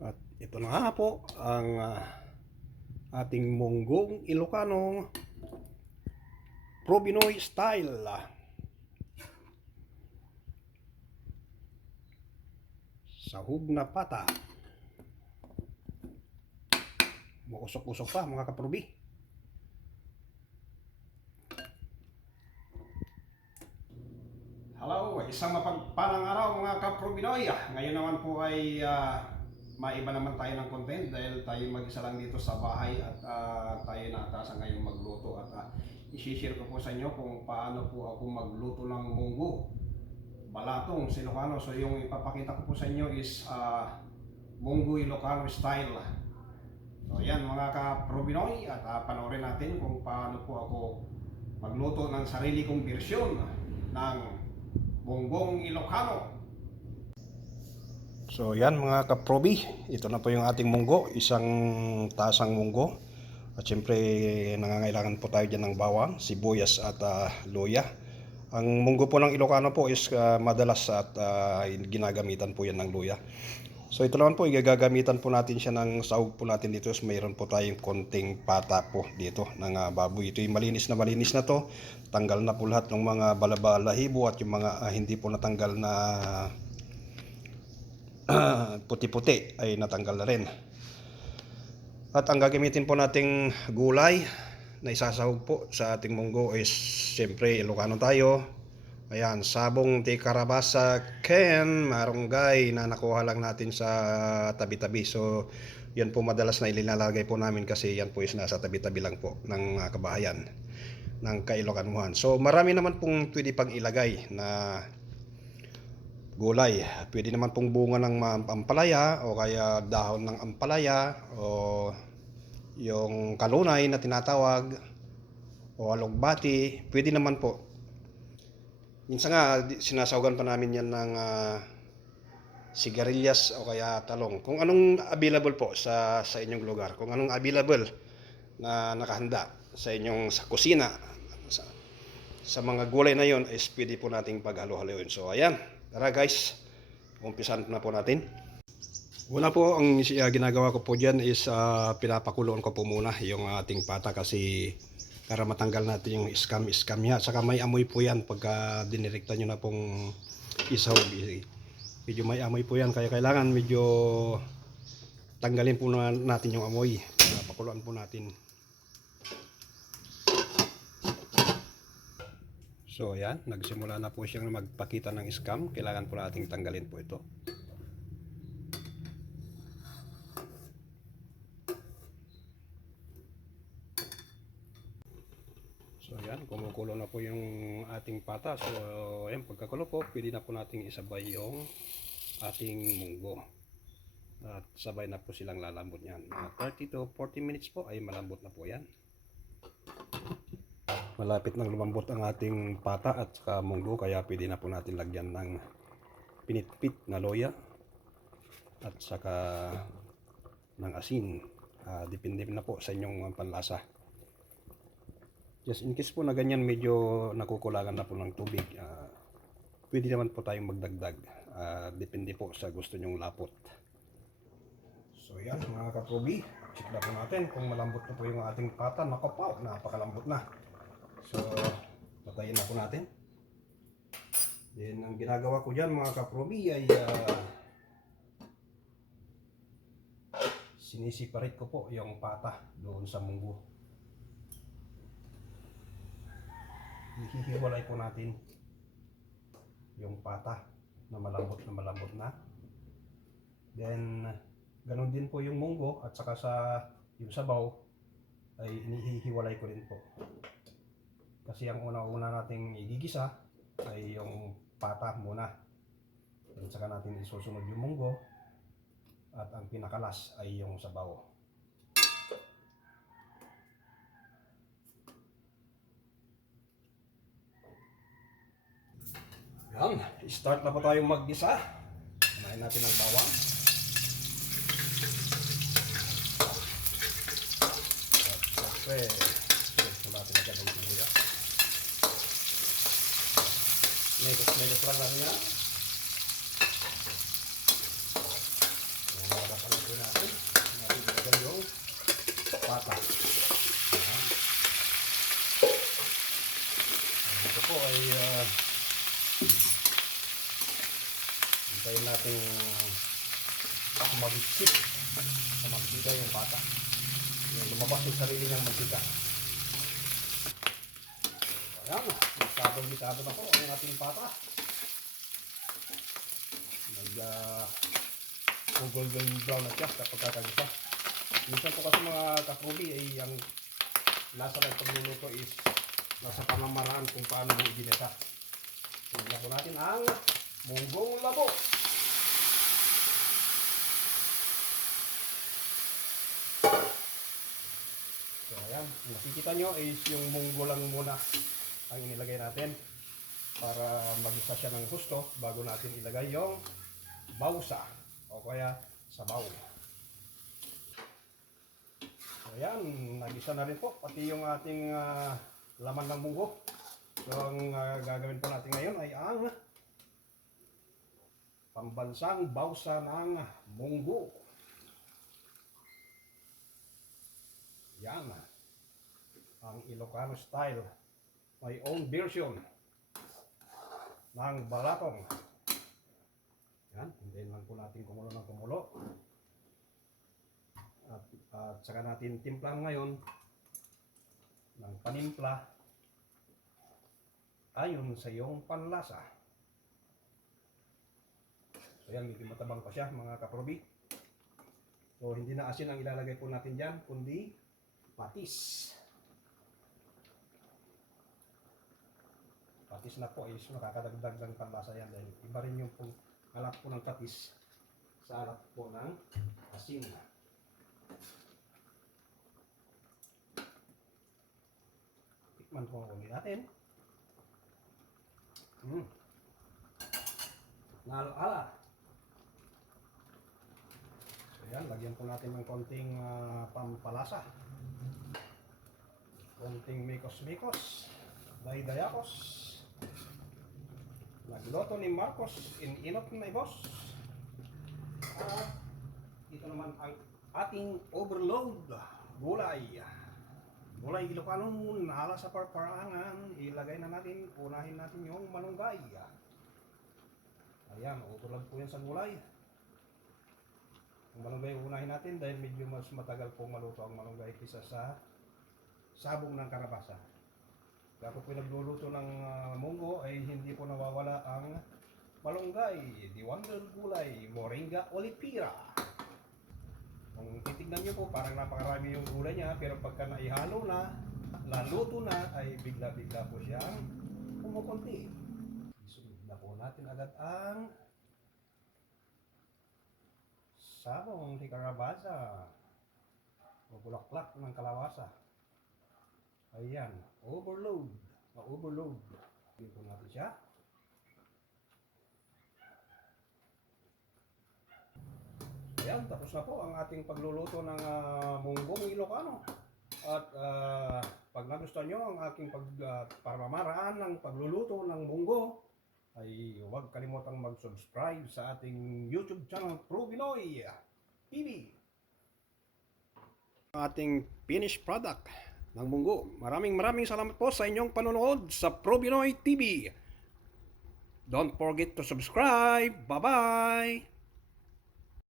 At ito na nga po ang ah, ating munggong Ilocano Probinoy style. Sahog na pata. Muusok-usok pa mga kaprobi. Hello, isang mapagpalang araw mga kaprobinoy. Ngayon naman po ay ah, maiba naman tayo ng content dahil tayo mag-isa lang dito sa bahay at ah, tayo naatasan ngayon magluto at uh, isishare ko po sa inyo kung paano po ako magluto ng munggo. Balatong Silocano. So yung ipapakita ko po sa inyo is ah, munggo Ilocano style. So yan mga kaprobinoy at ah, panoorin natin kung paano po ako magluto ng sarili kong bersyon ng Bongbong Ilocano. So yan mga kaprobi, ito na po yung ating munggo, isang tasang munggo. At syempre nangangailangan po tayo dyan ng bawang, sibuyas at ah, luya. Ang munggo po ng Ilocano po is ah, madalas at ah, ginagamitan po yan ng luya. So ito naman po, igagamitan po natin siya ng sahog po natin dito. So, mayroon po tayong konting pata po dito ng ah, baboy. Ito yung malinis na malinis na to. Tanggal na po lahat ng mga balabalahibo at yung mga ah, hindi po natanggal na puti-puti ay natanggal na rin. At ang gagamitin po nating gulay na isasahog po sa ating munggo is siyempre Ilocano tayo. Ayan, sabong de Carabasa Ken, marunggay na nakuha lang natin sa tabi-tabi. So, yan po madalas na ilinalagay po namin kasi yan po is nasa tabi-tabi lang po ng ah, kabahayan ng Kailokanuhan. So, marami naman pong pwede pang ilagay na gulay. Pwede naman pong bunga ng ampalaya o kaya dahon ng ampalaya o yung kalunay na tinatawag o alugbati. Pwede naman po. Minsan nga, sinasawagan pa namin yan ng ah, sigarilyas o kaya talong. Kung anong available po sa, sa inyong lugar. Kung anong available na nakahanda sa inyong sa kusina. Sa, sa mga gulay na yon is pwede po nating paghalo-haloin. So ayan, tara guys, umpisan na po natin. Una po, ang uh, ginagawa ko po dyan is uh, pinapakuloan ko po muna yung ating pata kasi para matanggal natin yung scam-scam niya. Saka may amoy po yan pagka dinirekta nyo na pong isahog. Medyo may amoy po yan kaya kailangan medyo tanggalin po na natin yung amoy. Pakuloan po natin. So yan, nagsimula na po siyang magpakita ng scam. Kailangan po nating tanggalin po ito. So yan, kumukulo na po yung ating pata. So yan, pagkakulo po, pwede na po nating isabay yung ating munggo. At sabay na po silang lalambot yan. Mga 30 to 40 minutes po ay malambot na po yan. Malapit nang lumambot ang ating pata at saka munggo kaya pwede na po natin lagyan ng pinitpit na loya at saka ng asin. Ah, depende na po sa inyong panlasa. Just in case po na ganyan medyo nakukulangan na po ng tubig, ah, pwede naman po tayong magdagdag. Ah, depende po sa gusto nyong lapot. So yan mga kaprobi, check na po natin kung malambot na po yung ating pata. Nako po, napakalambot na. So, patayin na po natin. Then, ang ginagawa ko dyan mga kaprobi ay ah, sinisiparit ko po yung pata doon sa munggo. Hihiwalay po natin yung pata na malambot na malambot na. Then, ganun din po yung munggo at saka sa yung sabaw ay inihihiwalay ko rin po. Kasi ang una-una nating igigisa ay yung pata muna. At saka natin isusunod yung munggo at ang pinakalas ay yung sabaw. Yan, start na po tayong maggisa. Kumain natin ng bawang. At syempre, Medyo sarang niya. Nakakalit ko natin. Natin natin yung pata. Ito po ay uh, hintayin natin magsip sa magsika yung pata. Yung lumabas yung sarili niyang magsika. Ayan, sabon-sabon ako ang ating pata. Uh, golden brown na siya kapag kakagisa. Minsan po kasi mga kaprubi ay ang lasa ng pagluluto is nasa pamamaraan kung paano mo ibinasa. Tignan po natin ang munggong labo. So ayan, nakikita nyo is yung munggo lang muna ang inilagay natin para magisa siya ng gusto bago natin ilagay yung bausa o kaya sabaw. So ayan, nagisa na rin po pati yung ating ah, laman ng munggo. So ang ah, gagawin po natin ngayon ay ang pambansang bausa ng munggo. Yan. Ang Ilocano style. My own version ng balatong. Yan. Hintayin lang po natin kumulo ng kumulo. At, at saka natin timplan ngayon ng panimpla ayon sa iyong panlasa. So yan, medyo matabang pa siya mga kaprobi. So hindi na asin ang ilalagay po natin dyan, kundi patis. Patis na po is makakadagdag ng panlasa yan dahil iba rin yung alat po ng patis sa alat po ng asin. Tikman po ang uli natin. Hmm. Nalo-ala. So yan, lagyan po natin ng konting ah, pampalasa. Konting mikos-mikos. Daydayakos. Nagloto ni Marcos in inot na ibos. At ito naman ang ating overload gulay. Gulay Ilocano nala sa parparangan. Ilagay na natin, unahin natin yung manunggay. Ayan, overload po yan sa gulay. Ang malunggay unahin natin dahil medyo mas matagal pong maluto ang malunggay kisa sa sabong ng karabasa. Kapag po nagluluto ng ah, munggo ay hindi po nawawala ang malunggay, diwandal gulay, moringa olipira. Kung titignan nyo po, parang napakarami yung gulay niya, pero pagka naihalo na, naluto na, ay bigla-bigla po siyang kumukunti. Isunod na po natin agad ang sabong di karabasa o bulaklak ng kalawasa. Ayan, overload. Ma-overload. Tingnan po natin siya. Ayan, tapos na po ang ating pagluluto ng ah, munggong Ilocano. At ah, pag nagustuhan nyo ang aking pag, ah, pamamaraan ng pagluluto ng munggo, ay huwag kalimutang mag-subscribe sa ating YouTube channel Pro Binoy TV. Ating finished product ng munggo. Maraming maraming salamat po sa inyong panonood sa Pro Binoy TV. Don't forget to subscribe. Bye-bye!